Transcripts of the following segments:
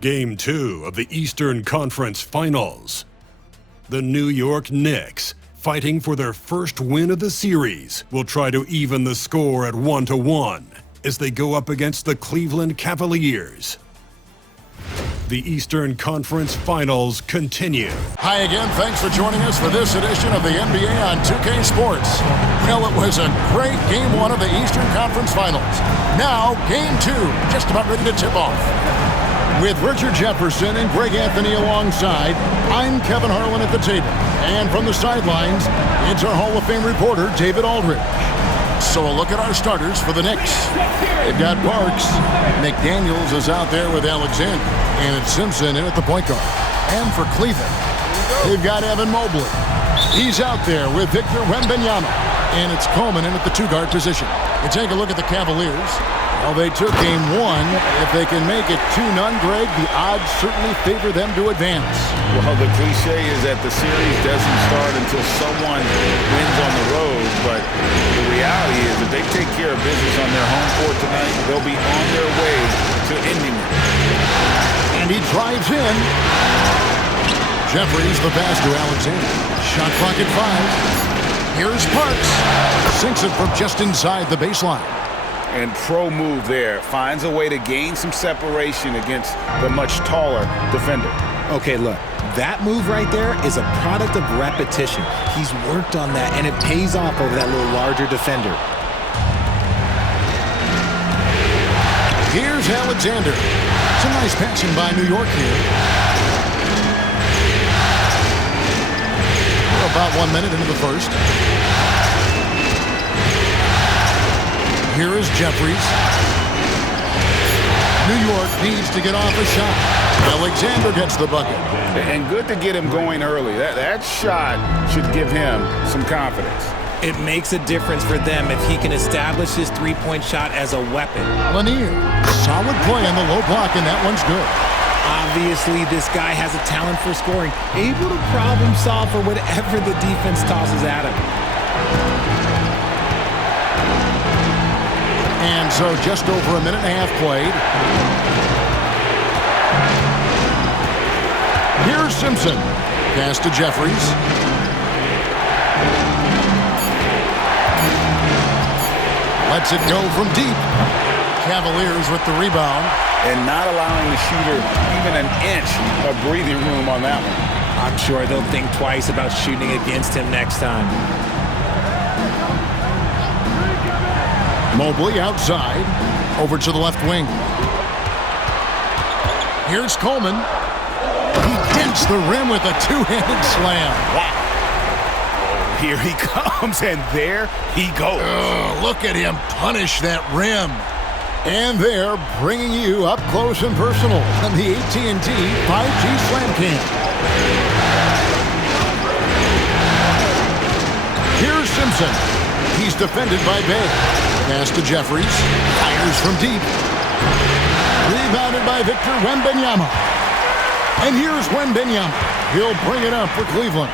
Game 2 of the Eastern Conference Finals. The New York Knicks, fighting for their first win of the series, will try to even the score at 1-1 as they go up against the Cleveland Cavaliers. The Eastern Conference Finals continue. Hi again, thanks for joining us for this edition of the NBA on 2K Sports. Well, it was a great Game 1 of the Eastern Conference Finals. Now, Game 2, just about ready to tip off. With Richard Jefferson and Greg Anthony alongside, I'm Kevin Harlan at the table. And from the sidelines, it's our Hall of Fame reporter, David Aldridge. So a look at our starters for the Knicks. They've got Parks. McDaniels is out there with Alexander. And it's Simpson in at the point guard. And for Cleveland, they've got Evan Mobley. He's out there with Victor Wembanyama. And it's Coleman in at the two-guard position. You take a look at the Cavaliers. Well, they took Game 1. If they can make it 2-0, Greg, the odds certainly favor them to advance. Well, the cliche is that the series doesn't start until someone wins on the road, but the reality is if they take care of business on their home court tonight, they'll be on their way to ending it. And he drives in. Jeffries the pass to Alexander. Shot clock at 5. Here's Parks. Sinks it from just inside the baseline. And pro move there. Finds a way to gain some separation against the much taller defender. Okay, look. That move right there is a product of repetition. He's worked on that, and it pays off over that little larger defender. Here's Alexander. Some nice passing by New York here. We're about 1 minute into the first. Here is Jeffries. New York needs to get off a shot. Alexander gets the bucket. And good to get him going early. That shot should give him some confidence. It makes a difference for them if he can establish his three-point shot as a weapon. Lanier, solid play on the low block, and that one's good. Obviously, this guy has a talent for scoring, able to problem solve for whatever the defense tosses at him. And so just over a minute and a half played. Here's Simpson. Pass to Jeffries. Lets it go from deep. Cavaliers with the rebound. And not allowing the shooter even an inch of breathing room on that one. I'm sure they'll think twice about shooting against him next time. Mobley outside, over to the left wing. Here's Coleman. He dents the rim with a two-handed slam. Wow. Here he comes, and there he goes. Look at him punish that rim. And they're bringing you up close and personal on the AT&T 5G Slam Cam. Here's Simpson. He's defended by Bay. Pass to Jeffries. Fires from deep. Rebounded by Victor Wembanyama. And here's Wembanyama. He'll bring it up for Cleveland.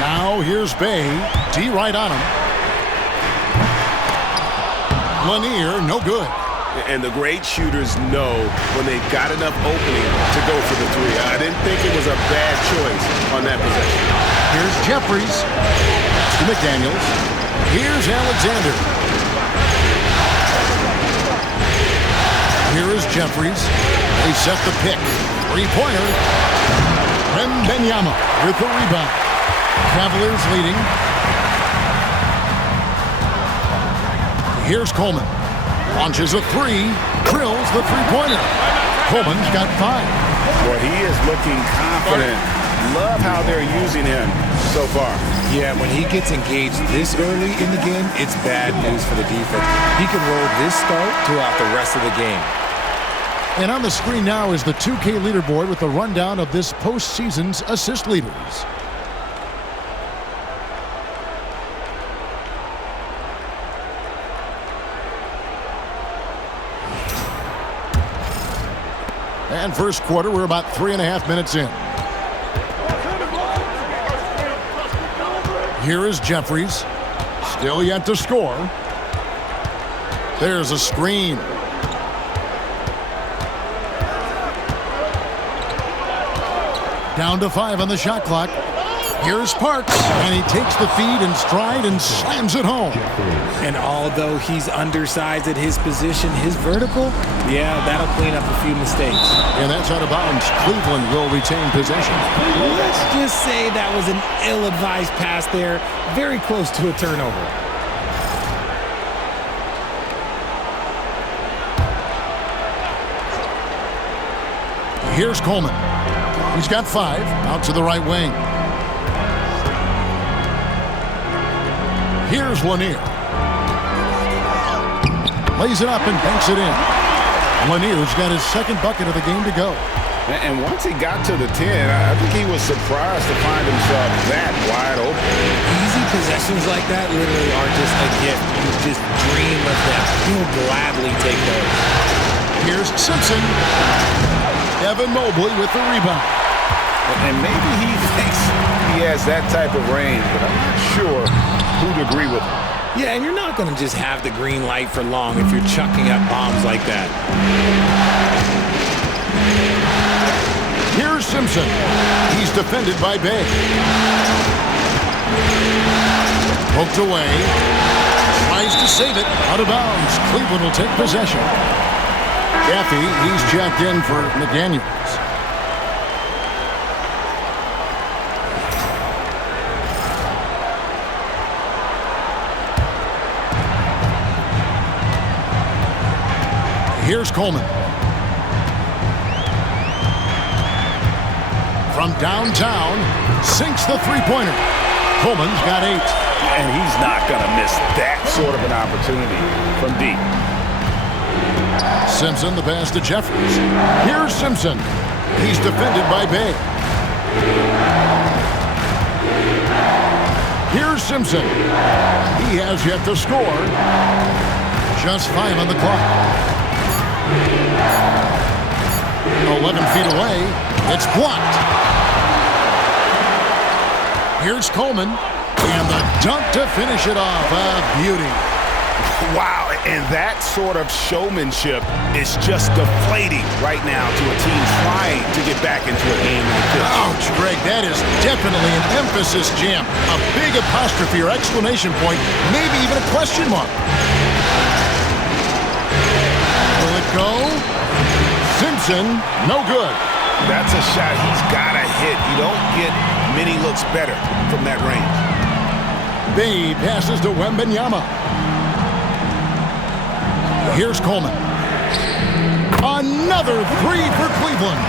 Now here's Bay. D right on him. Lanier, no good. And the great shooters know when they've got enough opening to go for the three. I didn't think it was a bad choice on that possession. Here's Jeffries. To McDaniels. Here's Alexander. Here is Jeffries. They set the pick. Three-pointer. Wembanyama with the rebound. Cavaliers leading. Here's Coleman. Launches a three. Drills the three-pointer. Coleman's got 5. Boy, he is looking confident. Love how they're using him so far. Yeah, when he gets engaged this early in the game, it's bad news for the defense. He can roll this start throughout the rest of the game. And on the screen now is the 2K leaderboard with the rundown of this postseason's assist leaders. And first quarter, we're about 3.5 minutes in. Here is Jeffries. Still yet to score. There's a screen. Down to 5 on the shot clock. Here's Parks, and he takes the feed in stride and slams it home. And although he's undersized at his position, his vertical, yeah, that'll clean up a few mistakes. And that's out of bounds. Cleveland will retain possession. Let's just say that was an ill-advised pass there, very close to a turnover. Here's Coleman. He's got 5, out to the right wing. Here's Lanier. Lays it up and banks it in. Lanier's got his second bucket of the game to go. And once he got to the 10, I think he was surprised to find himself that wide open. Easy possessions like that literally are just a gift. You just dream of them. He'll gladly take those. Here's Simpson. Evan Mobley with the rebound. And maybe he thinks he has that type of range, but I'm not sure who'd agree with him. Yeah, and you're not going to just have the green light for long if you're chucking up bombs like that. Here's Simpson. He's defended by Bay. Poked away. Tries to save it. Out of bounds. Cleveland will take possession. Gaffey, he's checked in for McDaniels. Here's Coleman. From downtown, sinks the three-pointer. Coleman's got 8. And he's not going to miss that sort of an opportunity from deep. Simpson, the pass to Jeffries. Here's Simpson. He's defended by Bay. Here's Simpson. He has yet to score. Just 5 on the clock. 11 feet away. It's blocked. Here's Coleman. And the dunk to finish it off. A beauty. Wow, and that sort of showmanship is just deflating right now to a team trying to get back into a game like this. Ouch, Greg, that is definitely an emphasis jam. A big apostrophe or exclamation point, maybe even a question mark. Will it go? Simpson, no good. That's a shot he's got to hit. You don't get many looks better from that range. Bay passes to Wembanyama. Here's Coleman. Another 3 for Cleveland.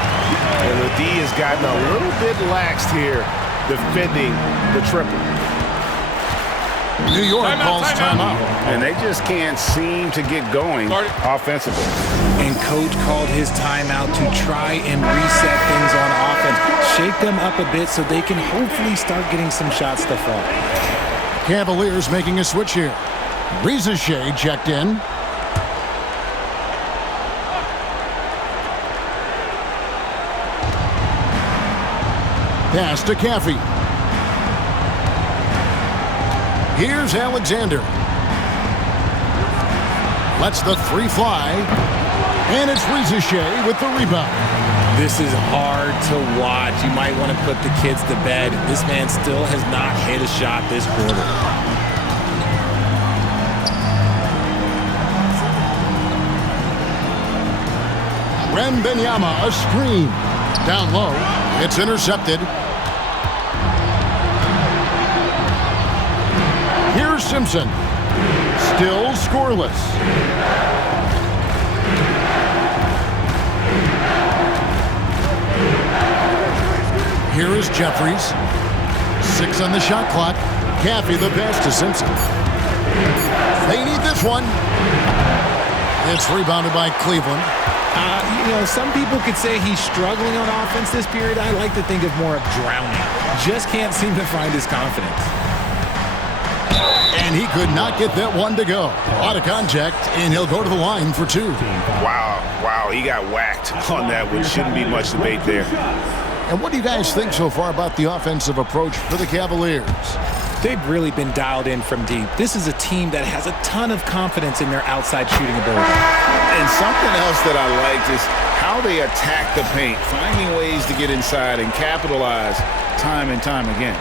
And the D has gotten a little bit laxed here defending the triple. New York calls timeout. And they just can't seem to get going offensively. And coach called his timeout to try and reset things on offense. Shake them up a bit so they can hopefully start getting some shots to fall. Cavaliers making a switch here. Rizachet checked in. Pass to Gaffey. Here's Alexander. Lets the 3 fly. And it's Rizachet with the rebound. This is hard to watch. You might want to put the kids to bed. This man still has not hit a shot this quarter. Wembanyama, a screen. Down low. It's intercepted. Here's Simpson. Still scoreless. Here is Jeffries. 6 on the shot clock. Gaffey the pass to Simpson. They need this one. It's rebounded by Cleveland. Some people could say he's struggling on offense this period. I like to think of more of drowning. Just can't seem to find his confidence. And he could not get that one to go. Out of contact, and he'll go to the line for 2. Wow, he got whacked on that one. Shouldn't be much debate there. And what do you guys think so far about the offensive approach for the Cavaliers? They've really been dialed in from deep. This is a team that has a ton of confidence in their outside shooting ability. And something else that I liked is how they attack the paint, finding ways to get inside and capitalize time and time again.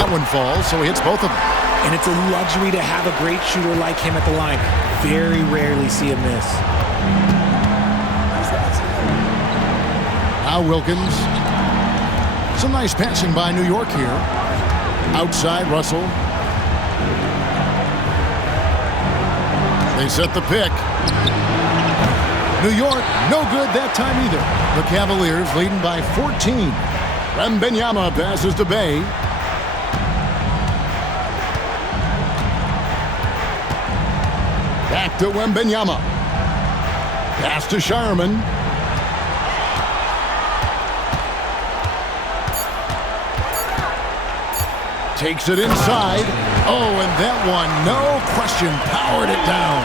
That one falls, so he hits both of them. And it's a luxury to have a great shooter like him at the line. Very rarely see him miss. Now Wilkins. Some nice passing by New York here. Outside Russell. They set the pick. New York, no good that time either. The Cavaliers leading by 14. Wembanyama passes to Bay. Back to Wembanyama. Pass to Sharman. Takes it inside. Oh, and that one, no question, powered it down.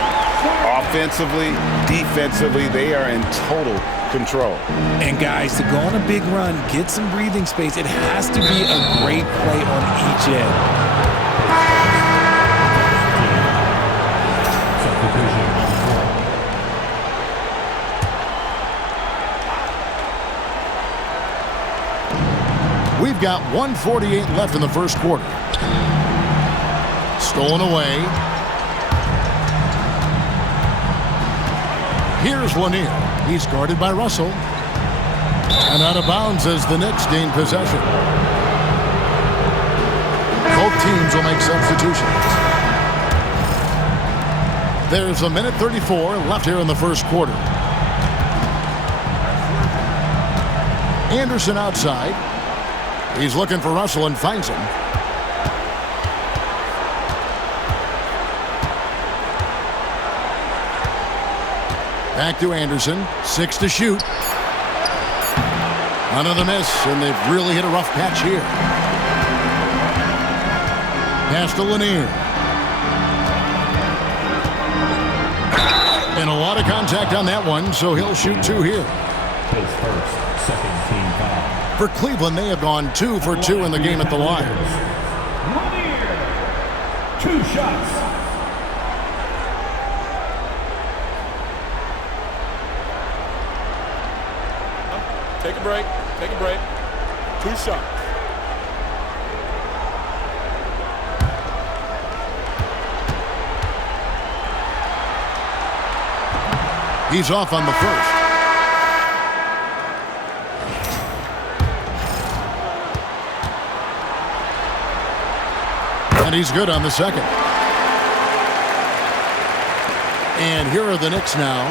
Offensively, defensively, they are in total control. And guys, to go on a big run, get some breathing space, it has to be a great play on each end. We've got 1:48 left in the first quarter. Stolen away. Here's Lanier. He's guarded by Russell. And out of bounds as the Knicks gain possession. Both teams will make substitutions. There's 1:34 left here in the first quarter. Anderson outside. He's looking for Russell and finds him. Back to Anderson. 6 to shoot. Another miss, and they've really hit a rough patch here. Pass to Lanier. And a lot of contact on that one, so he'll shoot 2 here. His first, second team foul. For Cleveland, they have gone 2 for 2 in the game at the line. Lanier, 2 shots. Take a break. Take a break. 2 shots. He's off on the first. And he's good on the second. And here are the Knicks now,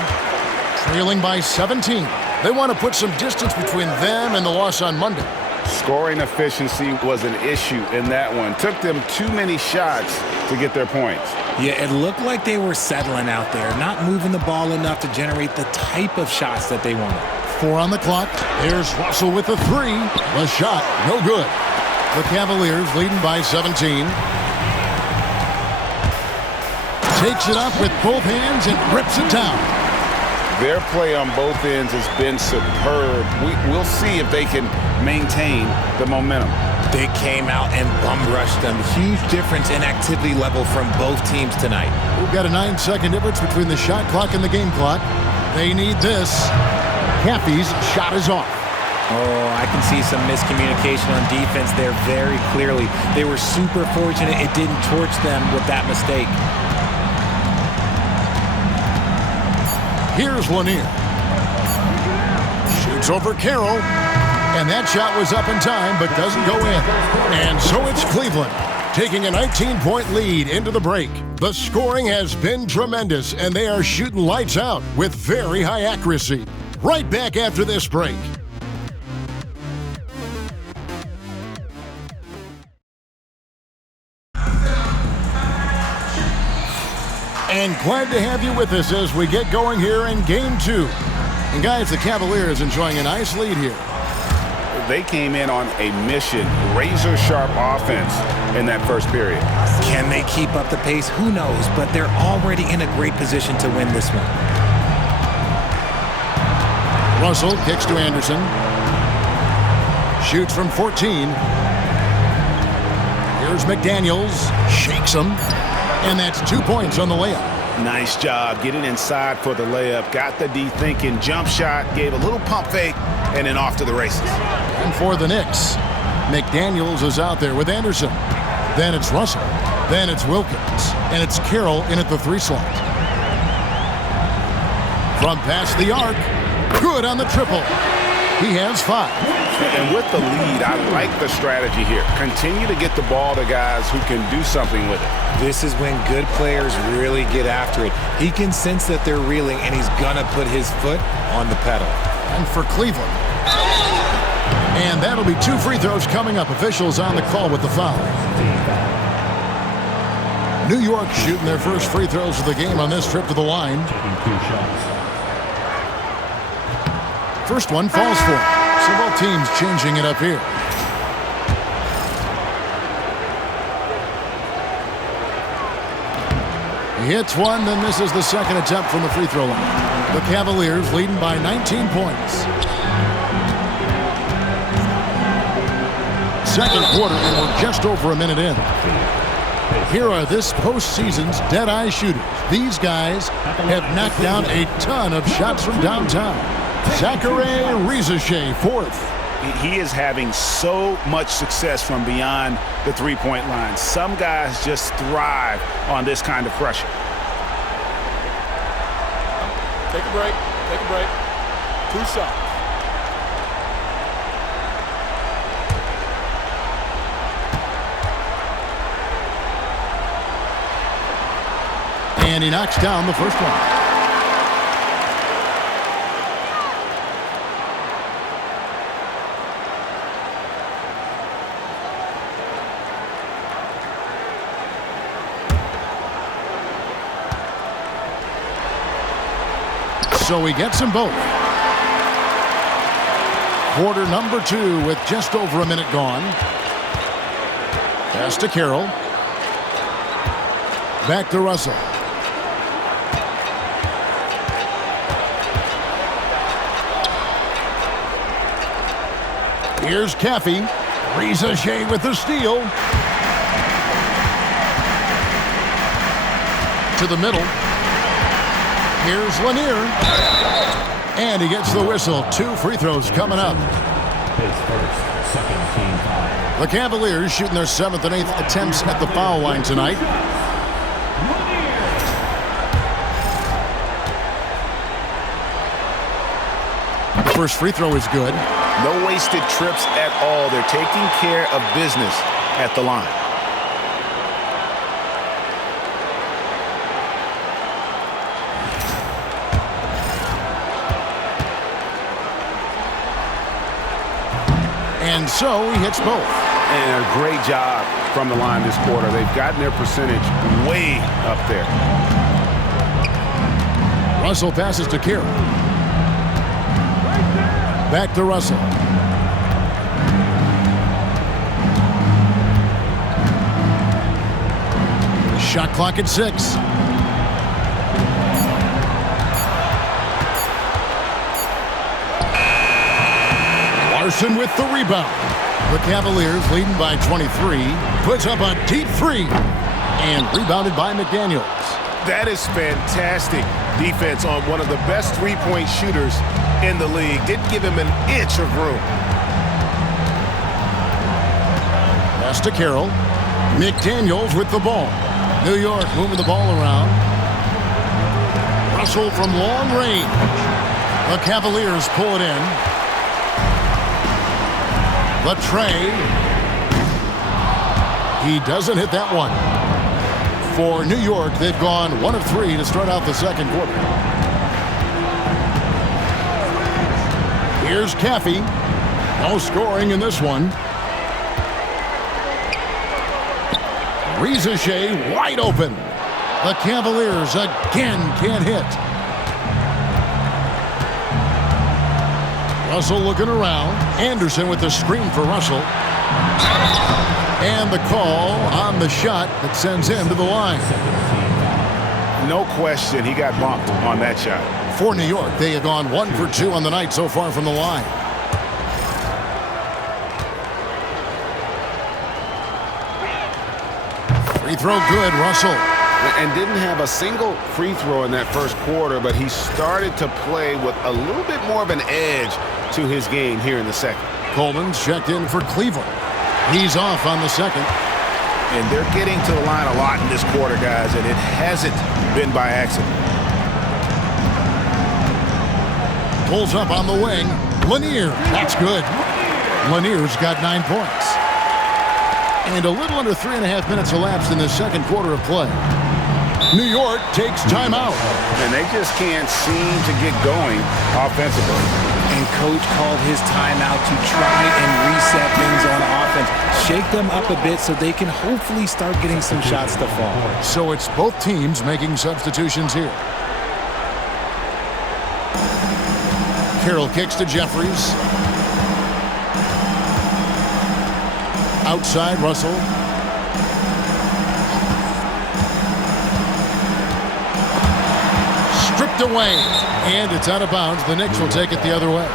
trailing by 17. They want to put some distance between them and the loss on Monday. Scoring efficiency was an issue in that one. Took them too many shots to get their points. Yeah, it looked like they were settling out there, not moving the ball enough to generate the type of shots that they wanted. 4 on the clock. There's Russell with the 3. The shot, no good. The Cavaliers leading by 17. Takes it up with both hands and rips it down. Their play on both ends has been superb. We'll see if they can maintain the momentum. They came out and bum rushed them. Huge difference in activity level from both teams tonight. We've got a 9-second difference between the shot clock and the game clock. They need this. Caffey's shot is off. Oh, I can see some miscommunication on defense there very clearly. They were super fortunate it didn't torch them with that mistake. Here's Lanier. Shoots over Carroll. And that shot was up in time, but doesn't go in. And so it's Cleveland taking a 19-point lead into the break. The scoring has been tremendous, and they are shooting lights out with very high accuracy. Right back after this break. And glad to have you with us as we get going here in Game 2. And guys, the Cavaliers enjoying a nice lead here. They came in on a mission, razor-sharp offense in that first period. Can they keep up the pace? Who knows, but they're already in a great position to win this one. Russell kicks to Anderson. Shoots from 14. Here's McDaniels. Shakes him. And that's 2 points on the layup. Nice job getting inside for the layup. Got the D thinking. Jump shot. Gave a little pump fake. And then off to the races. And for the Knicks, McDaniels is out there with Anderson. Then it's Russell. Then it's Wilkins. And it's Carroll in at the 3 slot. From past the arc. Good on the triple. He has 5. And with the lead, I like the strategy here. Continue to get the ball to guys who can do something with it. This is when good players really get after it. He can sense that they're reeling, and he's going to put his foot on the pedal. And for Cleveland. And that'll be 2 free throws coming up. Officials on the call with the foul. New York shooting their first free throws of the game on this trip to the line. First one falls for him. So both teams changing it up here. He hits one, then misses the second attempt from the free throw line. The Cavaliers leading by 19 points. Second quarter, and we're just over a minute in. Here are this postseason's dead-eye shooters. These guys have knocked down a ton of shots from downtown. Zachary Rizeshay, 4th. He is having so much success from beyond the three-point line. Some guys just thrive on this kind of pressure. Take a break. Take a break. 2 shots. And he knocks down the first one. So he gets them both. Quarter number 2 with just over a minute gone. Pass to Carroll. Back to Russell. Here's Caffey. Rizeshay with the steal. To the middle. Here's Lanier. And he gets the whistle. 2 free throws coming up. His first, second team foul. The Cavaliers shooting their 7th and 8th attempts at the foul line tonight. The first free throw is good. No wasted trips at all. They're taking care of business at the line. And so he hits both. And a great job from the line this quarter. They've gotten their percentage way up there. Russell passes to Carroll. Back to Russell. Shot clock at 6. Larson with the rebound. The Cavaliers leading by 23. Puts up a deep 3. And rebounded by McDaniels. That is fantastic defense on one of the best three-point shooters in the league. Didn't give him an inch of room. Pass to Carroll. McDaniels with the ball. New York moving the ball around. Russell from long range. The Cavaliers pull it in. The tray. He doesn't hit that one. For New York, they've gone 1 of 3 to start out the second quarter. Here's Caffey. No scoring in this one. Rizeshay wide open. The Cavaliers again can't hit. Russell looking around. Anderson with the screen for Russell. And the call on the shot that sends him to the line. No question, he got bumped on that shot. For New York, they have gone 1 for 2 on the night so far from the line. Free throw good, Russell. And didn't have a single free throw in that first quarter, but he started to play with a little bit more of an edge to his game here in the second. Coleman's checked in for Cleveland. He's off on the second. And they're getting to the line a lot in this quarter, guys, and it hasn't been by accident. Pulls up on the wing. Lanier, that's good. Lanier's got 9 points. And a little under 3.5 minutes elapsed in the second quarter of play. New York takes timeout. And they just can't seem to get going offensively. And coach called his timeout to try and reset things on offense. Shake them up a bit so they can hopefully start getting some shots to fall. So it's both teams making substitutions here. Carroll kicks to Jeffries. Outside, Russell. Stripped away, and it's out of bounds. The Knicks will take it the other way.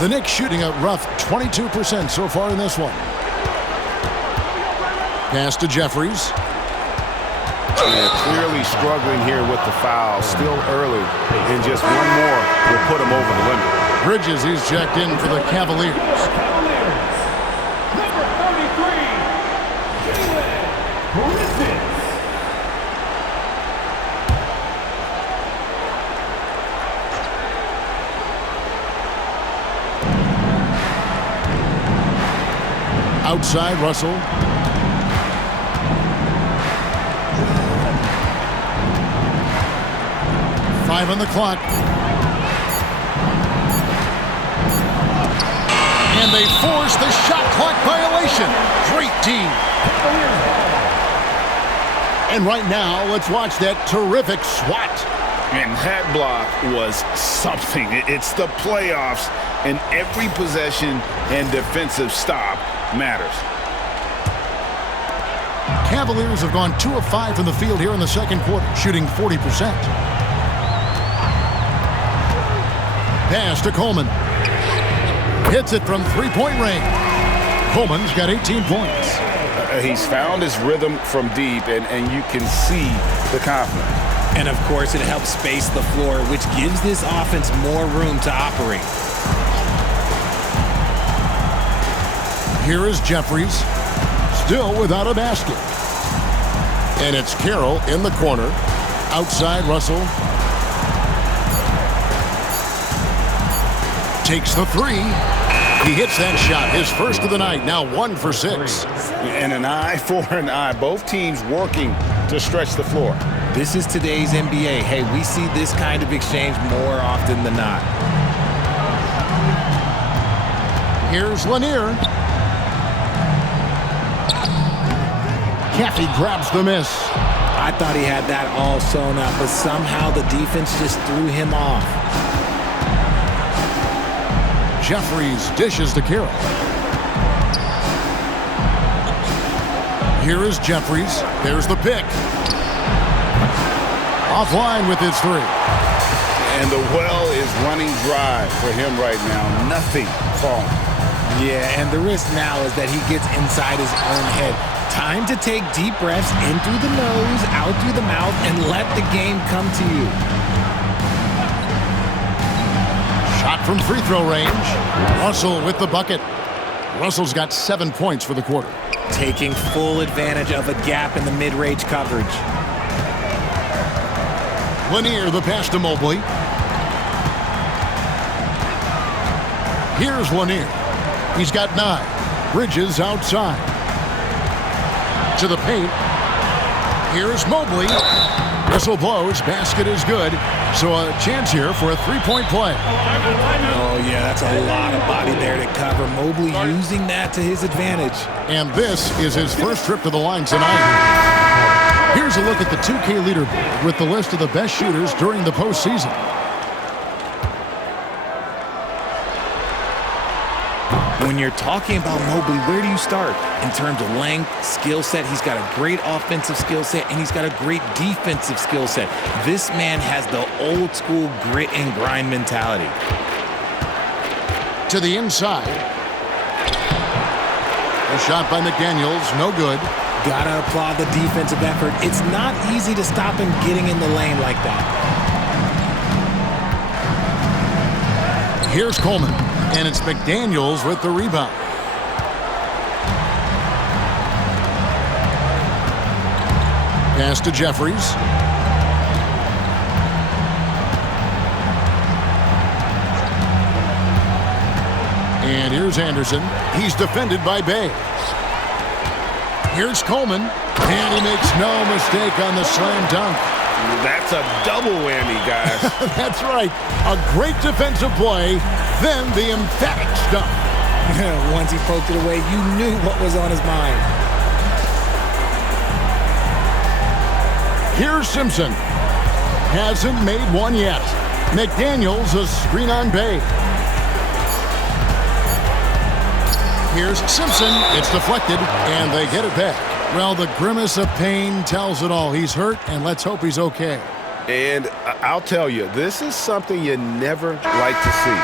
The Knicks shooting a rough 22% so far in this one. Pass to Jeffries. Yeah, clearly struggling here with the foul. Still early, and just one more will put him over the limit. Bridges, he's checked in for the Cavaliers. Number 33, Outside, Russell. Five on the clock. And they force the shot clock violation. Great team. And right now, let's watch that terrific swat. And that block was something. It's the playoffs, and every possession and defensive stop matters. Cavaliers have gone 2 of 5 from the field here in the second quarter, shooting 40%. Pass to Coleman. Hits it from three-point range. Coleman's got 18 points. He's found his rhythm from deep, and you can see the confidence. And, of course, it helps space the floor, which gives this offense more room to operate. Here is Jeffries, still without a basket. And it's Carroll in the corner. Outside, Russell. Takes the three. He hits that shot, his first of the night, now 1 for 6. And an eye for an eye. Both teams working to stretch the floor. This is today's NBA. Hey, we see this kind of exchange more often than not. Here's Lanier. Caffey grabs the miss. I thought he had that all sewn up, but somehow the defense just threw him off. Jeffries dishes to Carroll. Here is Jeffries. There's the pick. Offline with his three. And the well is running dry for him right now. Nothing falling. Yeah, and the risk now is that he gets inside his own head. Time to take deep breaths in through the nose, out through the mouth, and let the game come to you. Shot from free throw range. Russell with the bucket. Russell's got 7 points for the quarter. Taking full advantage of a gap in the mid-range coverage. Lanier, the pass to Mobley. Here's Lanier. He's got 9. Bridges outside. To the paint. Here's Mobley. Whistle blows. Basket is good. So a chance here for a three-point play. Oh, yeah, that's a lot of body there to cover. Mobley using that to his advantage. And this is his first trip to the line tonight. Here's a look at the 2K leaderboard with the list of the best shooters during the postseason. When you're talking about Mobley, where do you start? In terms of length, skill set, he's got a great offensive skill set, and he's got a great defensive skill set. This man has the old school grit and grind mentality. To the inside. A shot by McDaniels, no good. Gotta applaud the defensive effort. It's not easy to stop him getting in the lane like that. Here's Coleman, and it's McDaniels with the rebound. Pass to Jeffries. And here's Anderson. He's defended by Bay. Here's Coleman, and he makes no mistake on the slam dunk. That's a double whammy, guys. That's right. A great defensive play, then the emphatic stuff. Once he poked it away, you knew what was on his mind. Here's Simpson. Hasn't made one yet. McDaniels a screen on Bay. Here's Simpson. It's deflected, and they get it back. Well, the grimace of pain tells it all. He's hurt, and let's hope he's okay. And I'll tell you, this is something you never like to see.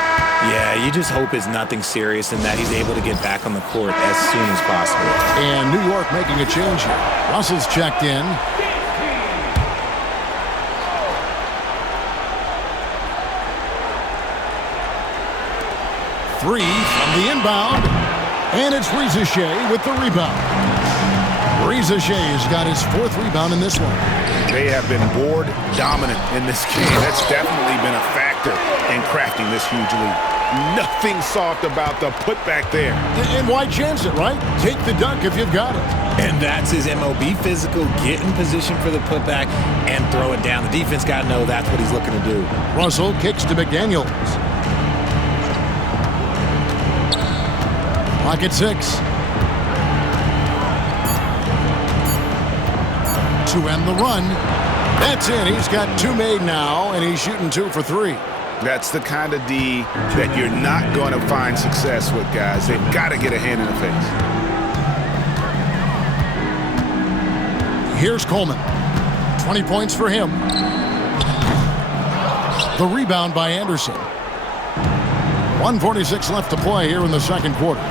Yeah, you just hope it's nothing serious and that he's able to get back on the court as soon as possible. And New York making a change here. Russell's checked in. Three from the inbound. And it's Rizichet with the rebound. Rizichet's got his 4th rebound in this one. They have been board dominant in this game. That's definitely been a factor in crafting this huge lead. Nothing soft about the putback there. And why chance it, right? Take the dunk if you've got it. And that's his MO. Be physical, get in position for the putback, and throw it down. The defense got to know that's what he's looking to do. Russell kicks to McDaniels. Clock at 6. To end the run. That's it. He's got 2 made now, and he's shooting 2 for 3. That's the kind of D that you're not going to find success with, guys. They've got to get a hand in the face. Here's Coleman. 20 points for him. The rebound by Anderson. 1:46 left to play here in the second quarter.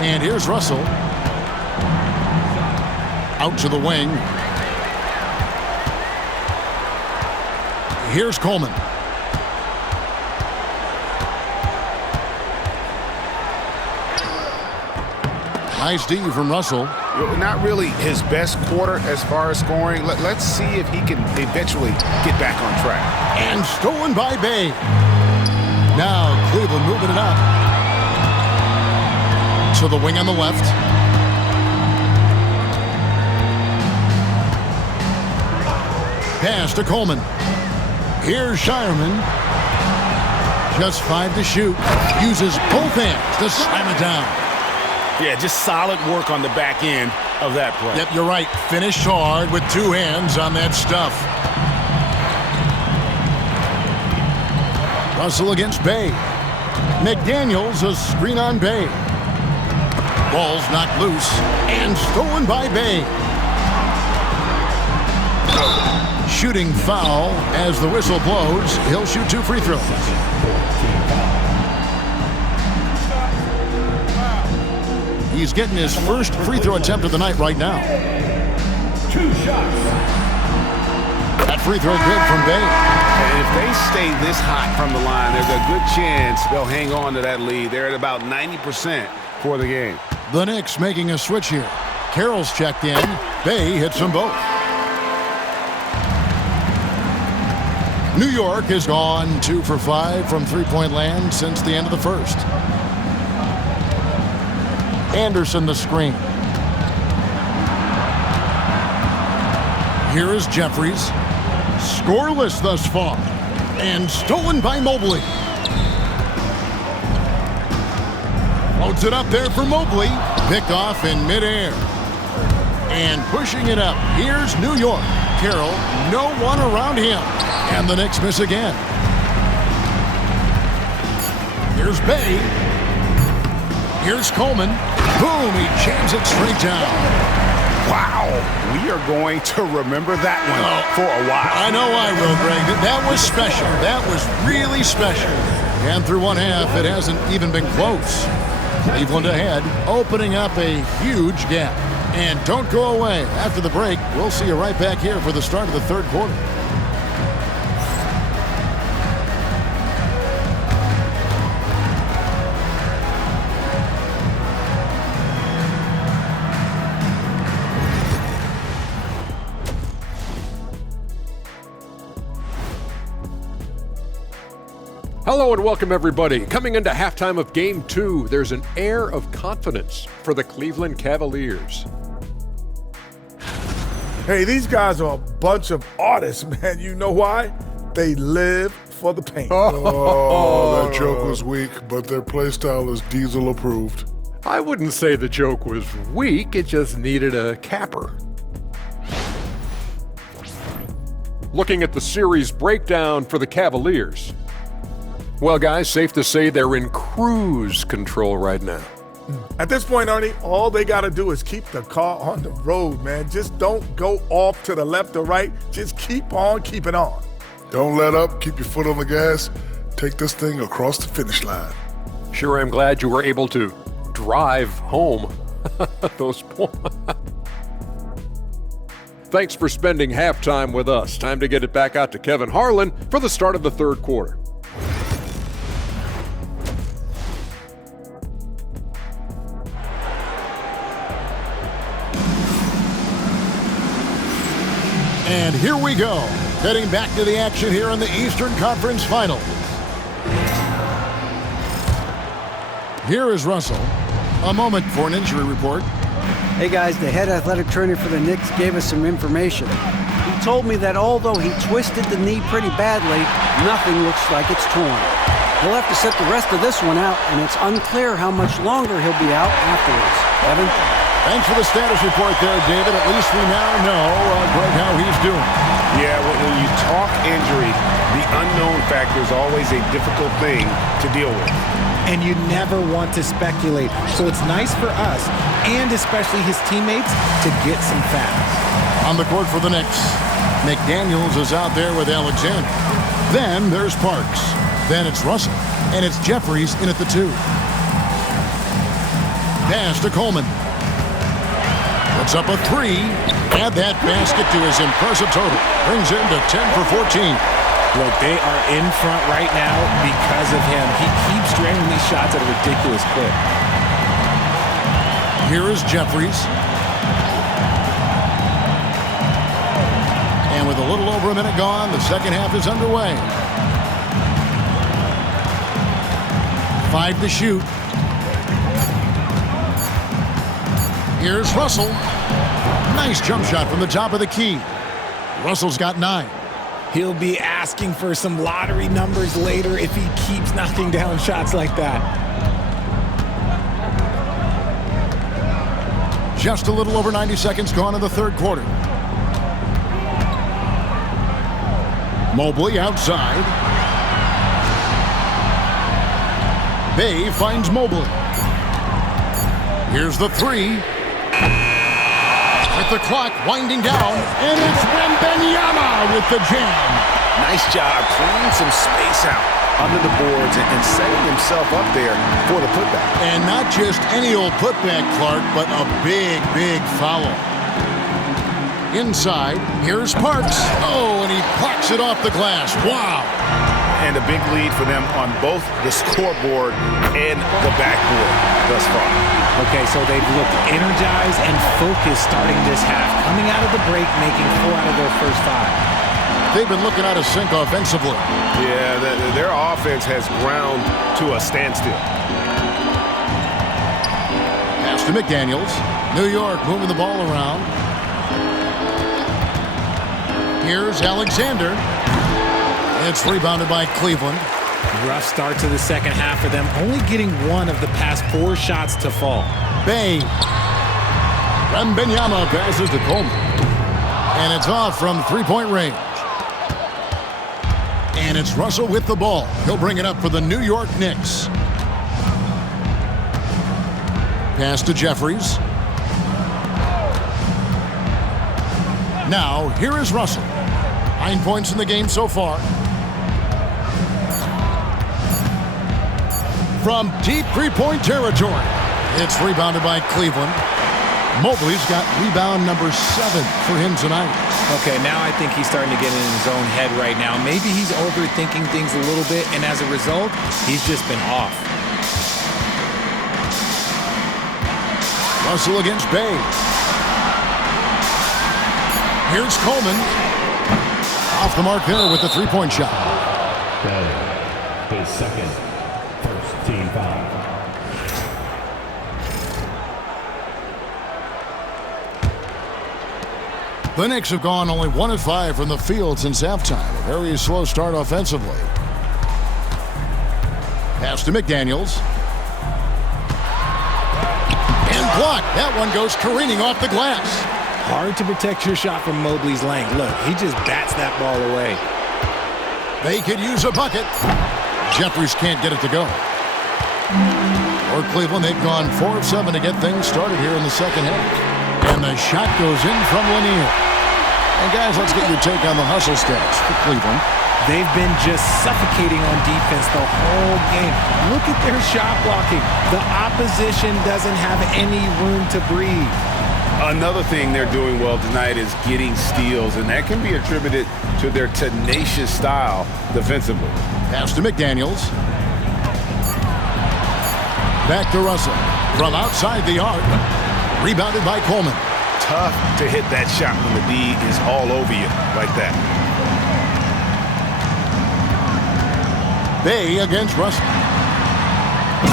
And here's Russell. Out to the wing. Here's Coleman. Nice D from Russell. Not really his best quarter as far as scoring. Let's see if he can eventually get back on track. And stolen by Bay. Now Cleveland moving it up. To the wing on the left. Pass to Coleman. Here's Shireman. Just 5 to shoot. Uses both hands to slam it down. Yeah, just solid work on the back end of that play. Yep, you're right. Finished hard with 2 hands on that stuff. Russell against Bay. McDaniels a screen on Bay. Ball's knocked loose and stolen by Bay. Shooting foul as the whistle blows. He'll shoot 2 free throws. He's getting his first free throw attempt of the night right now. 2 shots. That free throw good from Bay. And if they stay this hot from the line, there's a good chance they'll hang on to that lead. They're at about 90% for the game. The Knicks making a switch here. Carroll's checked in. Bay hits them both. New York has gone 2 for 5 from three-point land since the end of the first. Anderson the screen. Here is Jeffries. Scoreless thus far. And stolen by Mobley. Loads it up there for Mobley. Picked off in midair. And pushing it up. Here's New York. Carroll, no one around him. And the Knicks miss again. Here's Bay. Here's Coleman. Boom, he jams it straight down. Wow, we are going to remember that one for a while. I know I will, Greg. That was special. That was really special. And through one half, it hasn't even been close. Cleveland ahead, opening up a huge gap. And don't go away. After the break, we'll see you right back here for the start of the third quarter. Hello and welcome, everybody. Coming into halftime of Game 2, there's an air of confidence for the Cleveland Cavaliers. Hey, these guys are a bunch of artists, man. You know why? They live for the paint. Oh, that joke was weak, but their play style is Diesel approved. I wouldn't say the joke was weak, it just needed a capper. Looking at the series breakdown for the Cavaliers. Well, guys, safe to say they're in cruise control right now. At this point, Ernie, all they got to do is keep the car on the road, man. Just don't go off to the left or right. Just keep on keeping on. Don't let up. Keep your foot on the gas. Take this thing across the finish line. Sure, I'm glad you were able to drive home those points. Thanks for spending halftime with us. Time to get it back out to Kevin Harlan for the start of the third quarter. And here we go, heading back to the action here in the Eastern Conference Finals. Here is Russell. A moment for an injury report. Hey guys, the head athletic trainer for the Knicks gave us some information. He told me that although he twisted the knee pretty badly, nothing looks like it's torn. He'll have to sit the rest of this one out, and it's unclear how much longer he'll be out afterwards. Evan? Thanks for the status report there, David. At least we now know, Greg, how he's doing. Yeah, when you talk injury, the unknown factor is always a difficult thing to deal with. And you never want to speculate. So it's nice for us, and especially his teammates, to get some facts. On the court for the Knicks, McDaniels is out there with Alexander. Then there's Parks. Then it's Russell. And it's Jeffries in at the 2. Pass to Coleman. Puts up a 3. Add that basket to his impressive total. Brings him to 10 for 14. Look, they are in front right now because of him. He keeps draining these shots at a ridiculous clip. Here is Jeffries. And with a little over a minute gone, the second half is underway. 5 to shoot. Here's Russell. Nice jump shot from the top of the key. Russell's got 9. He'll be asking for some lottery numbers later if he keeps knocking down shots like that. Just a little over 90 seconds gone in the third quarter. Mobley outside. Bay finds Mobley. Here's the 3. With the clock winding down, and it's MYNBA with the jam. Nice job cleaning some space out under the boards and setting himself up there for the putback. And not just any old putback, Clark, but a big, big foul. Inside, here's Parks. Oh, and he plucks it off the glass. Wow. And a big lead for them on both the scoreboard and the backboard thus far. Okay, so they've looked energized and focused starting this half, coming out of the break, making 4 out of their first 5. They've been looking out of sync offensively. Yeah, their offense has ground to a standstill. Pass to McDaniels. New York moving the ball around. Here's Alexander. It's rebounded by Cleveland. Rough start to the second half for them, only getting 1 of the past 4 shots to fall. Bay. MYNBA passes to Coleman. And it's off from 3-point range. And it's Russell with the ball. He'll bring it up for the New York Knicks. Pass to Jeffries. Now, here is Russell. 9 points in the game so far. From deep three-point territory. It's rebounded by Cleveland. Mobley's got rebound number 7 for him tonight. Okay, now I think he's starting to get in his own head right now. Maybe he's overthinking things a little bit, and as a result, he's just been off. Russell against Bay. Here's Coleman. Off the mark there with the three-point shot. Bay, his second, first team foul. The Knicks have gone only 1 of 5 from the field since halftime. A very slow start offensively. Pass to McDaniels. And blocked. That one goes careening off the glass. Hard to protect your shot from Mobley's length. Look, he just bats that ball away. They could use a bucket. Jeffries can't get it to go. For Cleveland, they've gone 4 of 7 to get things started here in the second half. And the shot goes in from Lanier. And guys, let's get your take on the hustle stats for Cleveland. They've been just suffocating on defense the whole game. Look at their shot blocking. The opposition doesn't have any room to breathe. Another thing they're doing well tonight is getting steals, and that can be attributed to their tenacious style defensively. Pass to McDaniels. Back to Russell. From outside the arc. Rebounded by Coleman. Tough to hit that shot when the D is all over you like that. Bay against Russell.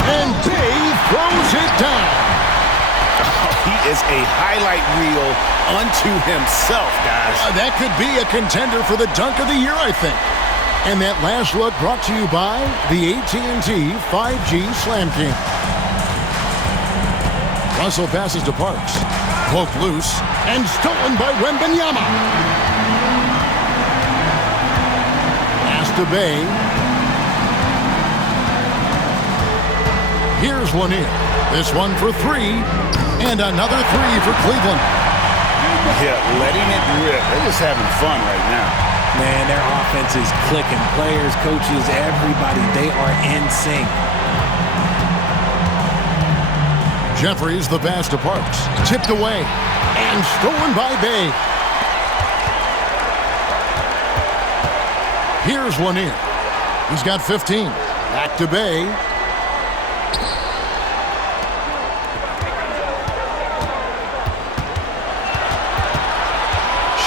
And Bay throws it down. He is a highlight reel unto himself, guys. That could be a contender for the dunk of the year, I think. And that last look brought to you by the AT&T 5G Slam Cam. Russell passes to Parks. Poked loose and stolen by Wembanyama. Pass to Bay. Here's Lanier. This one for 3. And another 3 for Cleveland. Yeah, letting it rip. They're just having fun right now. Man, their offense is clicking. Players, coaches, everybody, they are in sync. Jeffries, the pass to Parks. Tipped away and stolen by Bay. Here's Lanier. He's got 15. Back to Bay.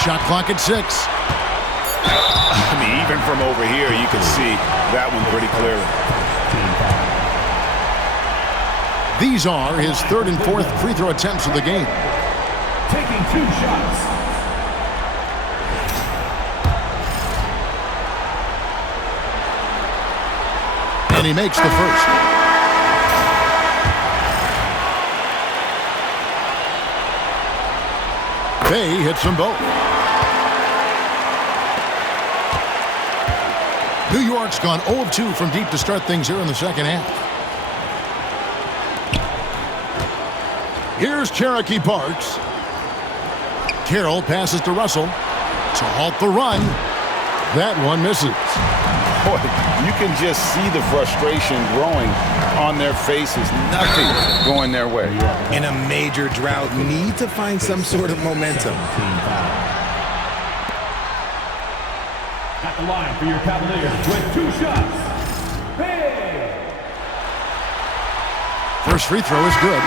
Shot clock at 6. I mean, even from over here, you can see that one pretty clearly. These are his 3rd and 4th free throw attempts of the game. Taking 2 shots. And he makes the first. Bay hits them both. New York's gone 0 of 2 from deep to start things here in the second half. Here's Cherokee Parks. Carroll passes to Russell to halt the run. That one misses. Boy, you can just see the frustration growing on their faces. Nothing going their way. In a major drought, need to find some sort of momentum. At the line for your Cavaliers with 2 shots. Hey! First free throw is good.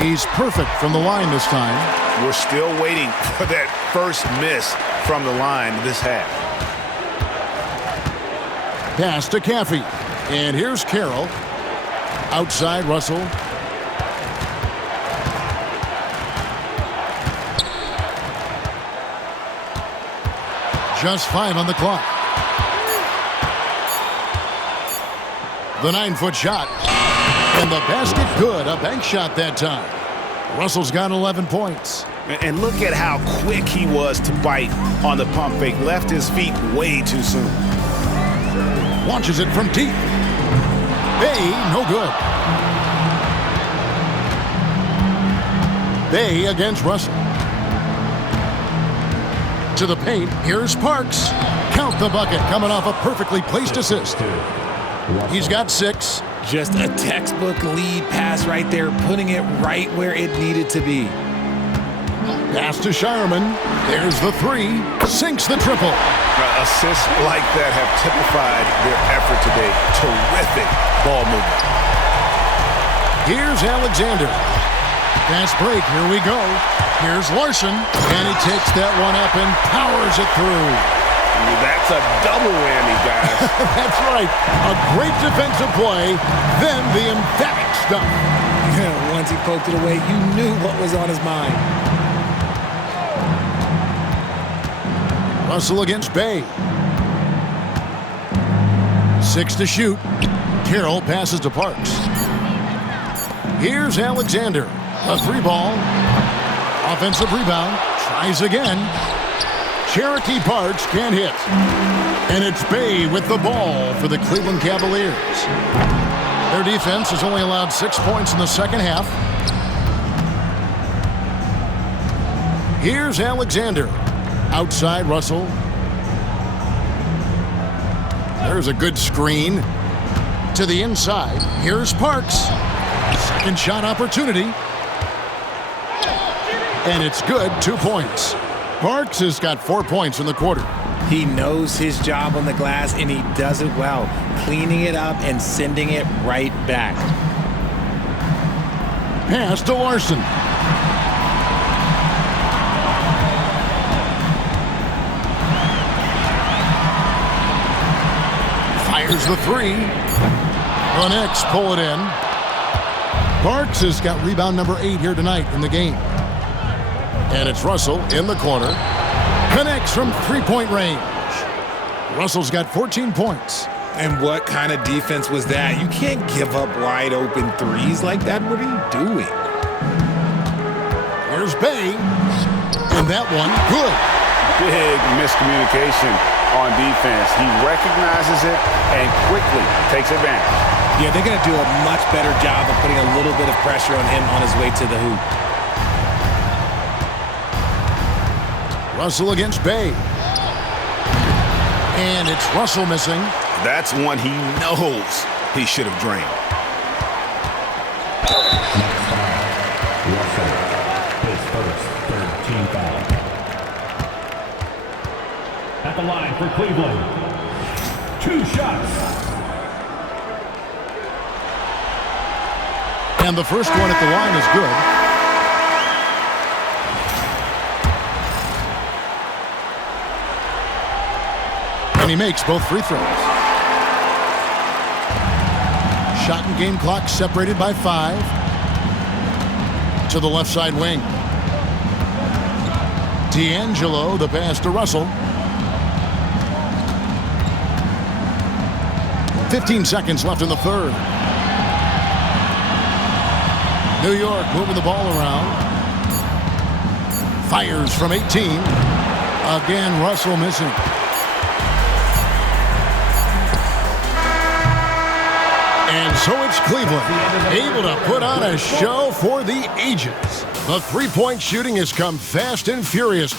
He's perfect from the line this time. We're still waiting for that first miss from the line this half. Pass to Caffey. And here's Carroll. Outside Russell. Just 5 on the clock. The 9-foot shot. And the basket good. A bank shot that time. Russell's got 11 points. And look at how quick he was to bite on the pump fake. Left his feet way too soon. Launches it from deep. Bay, no good. Bay against Russell. To the paint, here's Parks. Count the bucket, coming off a perfectly placed assist. He's got 6. Just a textbook lead pass right there, putting it right where it needed to be. Pass to Shireman. There's the 3. Sinks the triple. Assists like that have typified their effort today. Terrific ball movement. Here's Alexander. Fast break. Here we go. Here's Larson. And he takes that one up and powers it through. That's a double whammy, guys. That's right. A great defensive play, then the emphatic stuff. Once he poked it away, you knew what was on his mind. Russell against Bay. 6 to shoot. Carroll passes to Parks. Here's Alexander. A 3-ball. Offensive rebound. Tries again. Cherokee Parks can't hit. And it's Bay with the ball for the Cleveland Cavaliers. Their defense has only allowed 6 points in the second half. Here's Alexander. Outside Russell. There's a good screen. To the inside. Here's Parks. Second shot opportunity. And it's good. 2 points. Parks has got 4 points in the quarter. He knows his job on the glass, and he does it well, cleaning it up and sending it right back. Pass to Larson. Fires the 3. The Knicks pull it in. Parks has got rebound number 8 here tonight in the game. And it's Russell in the corner. Connects from 3-point range. Russell's got 14 points. And what kind of defense was that? You can't give up wide open threes like that. What are you doing? Here's Bay. And that one, good. Big miscommunication on defense. He recognizes it and quickly takes advantage. Yeah, they're going to do a much better job of putting a little bit of pressure on him on his way to the hoop. Russell against Bay. And it's Russell missing. That's one he knows he should have drained. Russell, his first third-team foul. At the line for Cleveland, 2 shots. And the first one at the line is good. And he makes both free throws. Shot and game clock separated by 5. To the left side wing. D'Angelo, the pass to Russell. 15 seconds left in the third. New York moving the ball around. Fires from 18. Again, Russell missing. And so it's Cleveland, able to put on a show for the ages. The 3-point shooting has come fast and furious.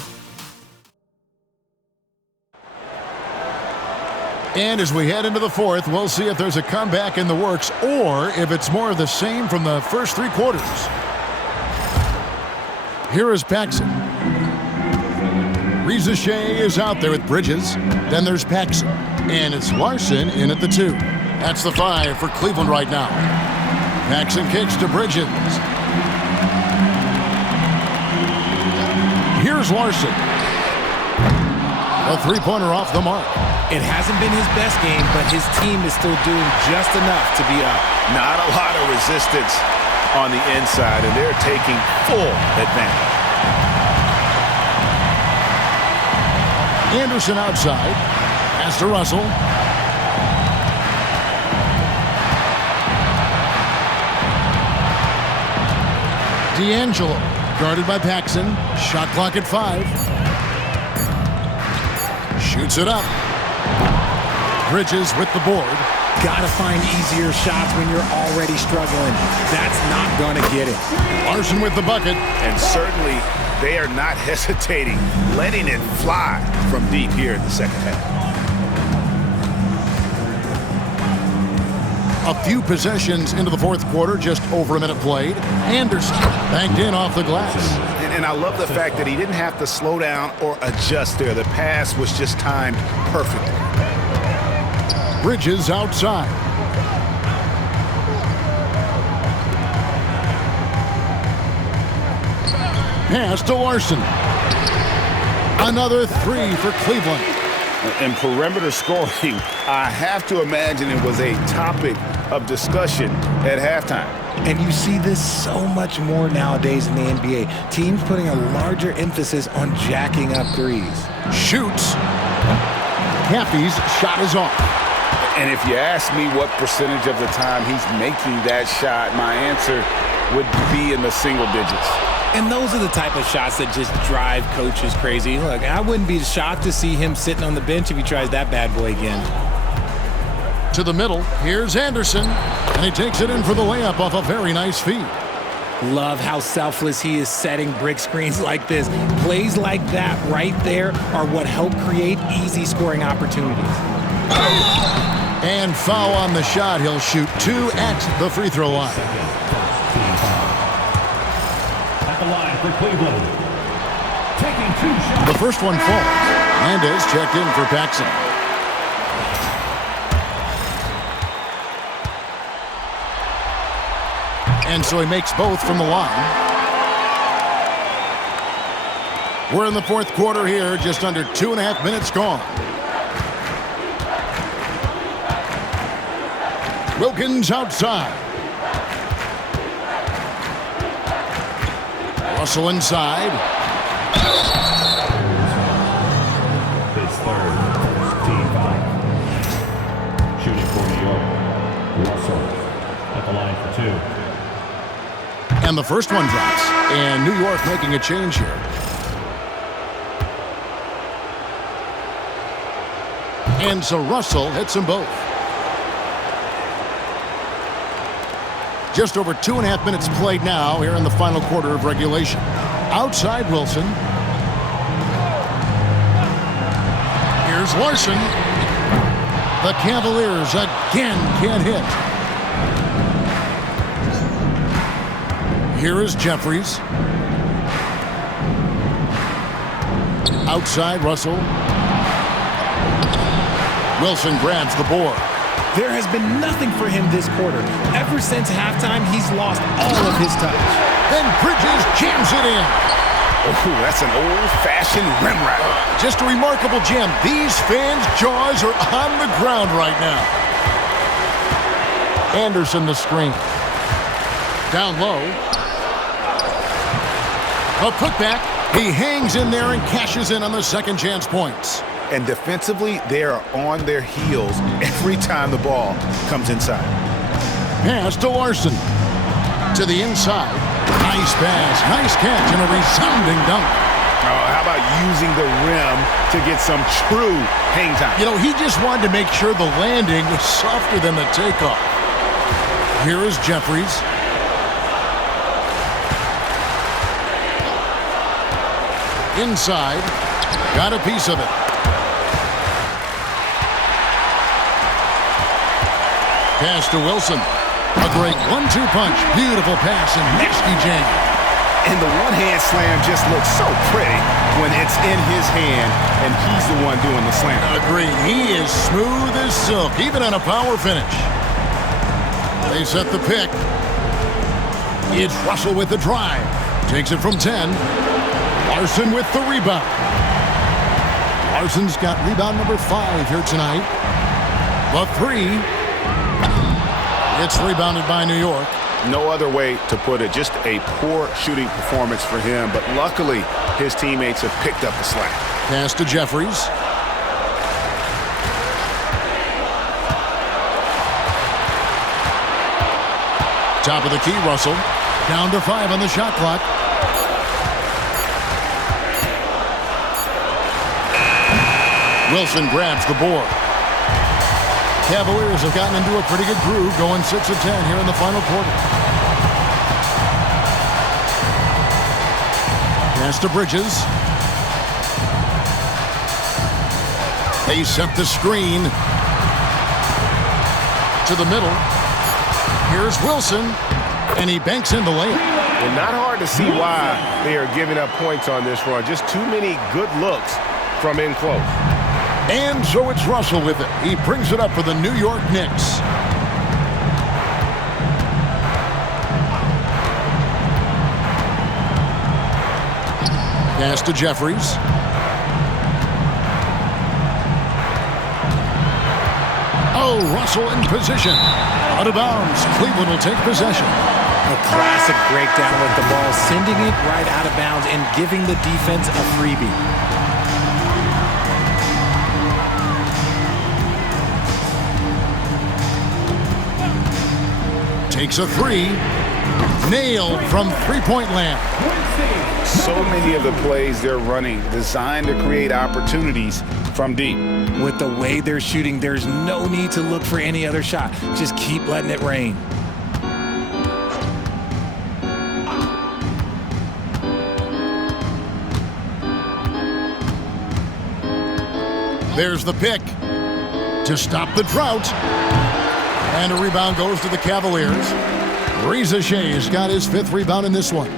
And as we head into the fourth, we'll see if there's a comeback in the works or if it's more of the same from the first 3 quarters. Here is Paxson. Rizachet is out there with Bridges. Then there's Paxson. And it's Larson in at the 2. That's the 5 for Cleveland right now. Paxson kicks to Bridges. Here's Larson. A 3-pointer off the mark. It hasn't been his best game, but his team is still doing just enough to be up. Not a lot of resistance on the inside, and they're taking full advantage. Anderson outside. Pass to Russell. D'Angelo Guarded by Paxson. Shot clock at 5. Shoots it up. Bridges with the board. Gotta find easier shots when you're already struggling. That's not gonna get it. Larson with the bucket. And certainly they are not hesitating, letting it fly from deep here in the second half. A few possessions into the fourth quarter, just over a minute played. Anderson banked in off the glass. And I love the fact that he didn't have to slow down or adjust there. The pass was just timed perfectly. Bridges outside. Pass to Larson. Another 3 for Cleveland. And perimeter scoring, I have to imagine it was a topic of discussion at halftime. And you see this so much more nowadays in the NBA. Teams putting a larger emphasis on jacking up threes. Shoots. Cappy's shot is off. And if you ask me what percentage of the time he's making that shot, my answer would be in the single digits. And those are the type of shots that just drive coaches crazy. Look, I wouldn't be shocked to see him sitting on the bench if he tries that bad boy again. To the middle, here's Anderson, and he takes it in for the layup off a very nice feed. Love how selfless he is setting brick screens like this. Plays like that right there are what help create easy scoring opportunities. And foul on the shot. He'll shoot 2 at the free throw line. At the line for Cleveland. Taking 2 shots. The first one falls. Hernandez checked in for Paxson. And so he makes both from the line. We're in the fourth quarter here, just under 2.5 minutes gone. Wilkins outside. Russell inside. His third team foul. Shooting for New York. Russell at the line for 2. And the first one drops. And New York making a change here. And so Russell hits them both. Just over 2.5 minutes played now here in the final quarter of regulation. Outside Wilson. Here's Larson. The Cavaliers again can't hit. Here is Jeffries. Outside Russell. Wilson grabs the board. There has been nothing for him this quarter. Ever since halftime, he's lost all of his touch. Then Bridges jams it in. Oh, that's an old-fashioned rim rattler. Just a remarkable jam. These fans' jaws are on the ground right now. Anderson the screen. Down low. A putback. He hangs in there and cashes in on the second chance points. And defensively, they are on their heels every time the ball comes inside. Pass to Larson. To the inside. Nice pass, nice catch, and a resounding dunk. Oh, how about using the rim to get some true hang time? You know, he just wanted to make sure the landing was softer than the takeoff. Here is Jeffries. Inside. Got a piece of it. Pass to Wilson. A great 1-2 punch. Beautiful pass and nasty jam. And the one-hand slam just looks so pretty when it's in his hand and he's the one doing the slam. Agreed. He is smooth as silk, even on a power finish. They set the pick. It's Russell with the drive. Takes it from 10. Larson with the rebound. Larson's got rebound number 5 here tonight. The 3. It's rebounded by New York. No other way to put it. Just a poor shooting performance for him. But luckily, his teammates have picked up the slack. Pass to Jeffries. Top of the key, Russell. Down to 5 on the shot clock. Wilson grabs the board. Cavaliers have gotten into a pretty good groove, going 6 of 10 here in the final quarter. Pass to Bridges. They set the screen to the middle. Here's Wilson, and he banks in the layup. And not hard to see why they are giving up points on this run. Just too many good looks from in close. And so it's Russell with it. He brings it up for the New York Knicks. Pass to Jeffries. Oh, Russell in position. Out of bounds. Cleveland will take possession. A classic breakdown with the ball, sending it right out of bounds and giving the defense a freebie. Takes a three. Nailed from three-point land. So many of the plays they're running designed to create opportunities from deep. With the way they're shooting, there's no need to look for any other shot. Just keep letting it rain. There's the pick to stop the drought. And a rebound goes to the Cavaliers. Reza Shea's got his 5th rebound in this one.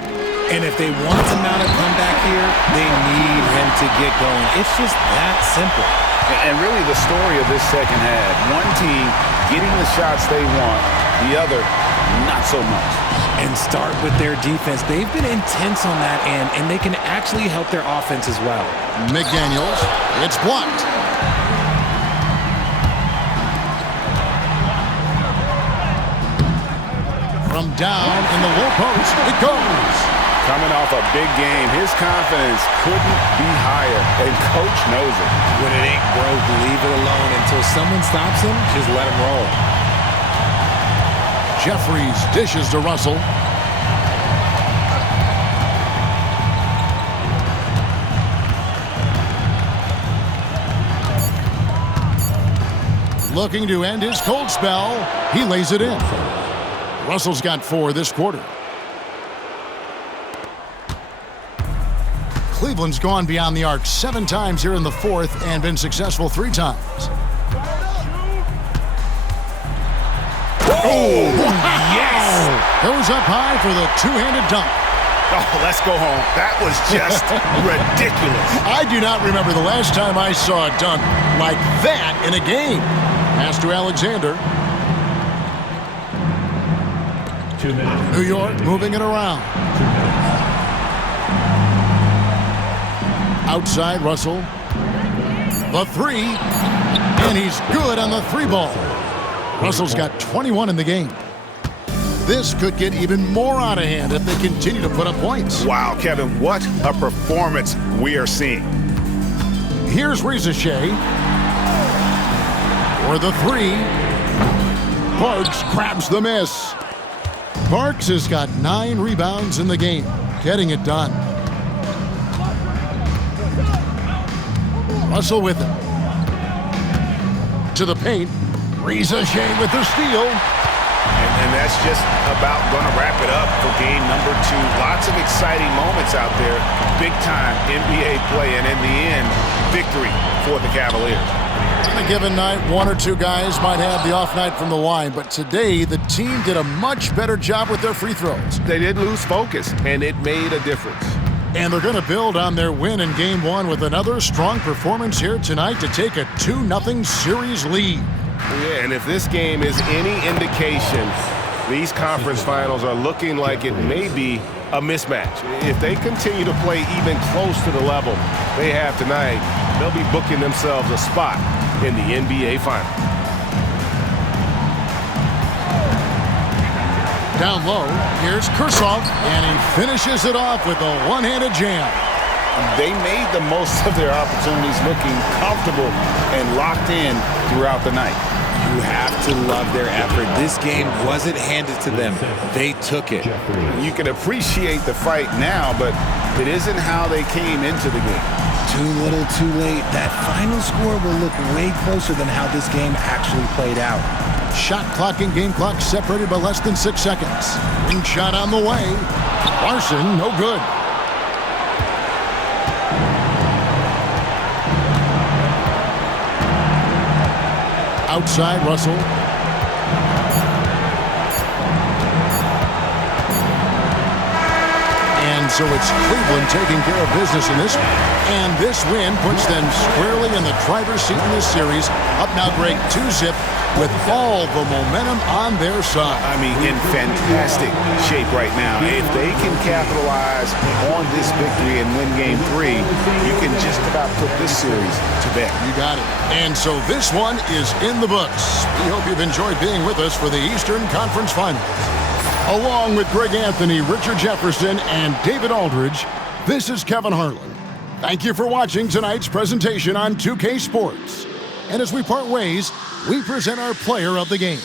And if they want to mount a comeback here, they need him to get going. It's just that simple. And really the story of this second half, one team getting the shots they want, the other not so much. And start with their defense. They've been intense on that end, and they can actually help their offense as well. McDaniels, it's blocked. From down in the low post, it goes. Coming off a big game, his confidence couldn't be higher, and coach knows it. When it ain't broke, leave it alone until someone stops him. Just let him roll. Jeffries dishes to Russell. Looking to end his cold spell, he lays it in. Russell's got 4 this quarter. Cleveland's gone beyond the arc 7 times here in the 4th and been successful 3 times. Oh, yes! Goes up high for the two-handed dunk. Oh, let's go home. That was just ridiculous. I do not remember the last time I saw a dunk like that in a game. Pass to Alexander. 2 minutes. New York moving it around. 2 minutes. Outside Russell. The 3. And he's good on the 3 ball. Russell's got 21 in the game. This could get even more out of hand if they continue to put up points. Wow, Kevin, what a performance we are seeing. Here's Reza Shea. For the 3. Parks grabs the miss. Parks has got 9 rebounds in the game, getting it done. Russell with it. To the paint. Reza Shea with the steal. And that's just about going to wrap it up for game number 2. Lots of exciting moments out there. Big-time NBA play, and in the end, victory for the Cavaliers. On a given night, 1 or 2 guys might have the off night from the line, but today the team did a much better job with their free throws. They did lose focus, and it made a difference. And they're going to build on their win in Game 1 with another strong performance here tonight to take a 2-0 series lead. Yeah, and if this game is any indication, these conference finals are looking like it may be a mismatch. If they continue to play even close to the level they have tonight, they'll be booking themselves a spot in the NBA Finals. Down low, here's Kursov, and he finishes it off with a one-handed jam. They made the most of their opportunities, looking comfortable and locked in throughout the night. You have to love their effort. This game wasn't handed to them. They took it. You can appreciate the fight now, but it isn't how they came into the game. Too little, too late. That final score will look way closer than how this game actually played out. Shot clock and game clock separated by less than 6 seconds. Ring shot on the way. Larson, no good. Outside, Russell. And so it's Cleveland taking care of business in this one. And this win puts them squarely in the driver's seat in this series. Up now, Greg, 2-zip with all the momentum on their side. I mean, in fantastic shape right now. If they can capitalize on this victory and win Game 3, you can just about put this series to bed. You got it. And so this one is in the books. We hope you've enjoyed being with us for the Eastern Conference Finals. Along with Greg Anthony, Richard Jefferson, and David Aldridge, this is Kevin Harlan. Thank you for watching tonight's presentation on 2K Sports. And as we part ways, we present our player of the game.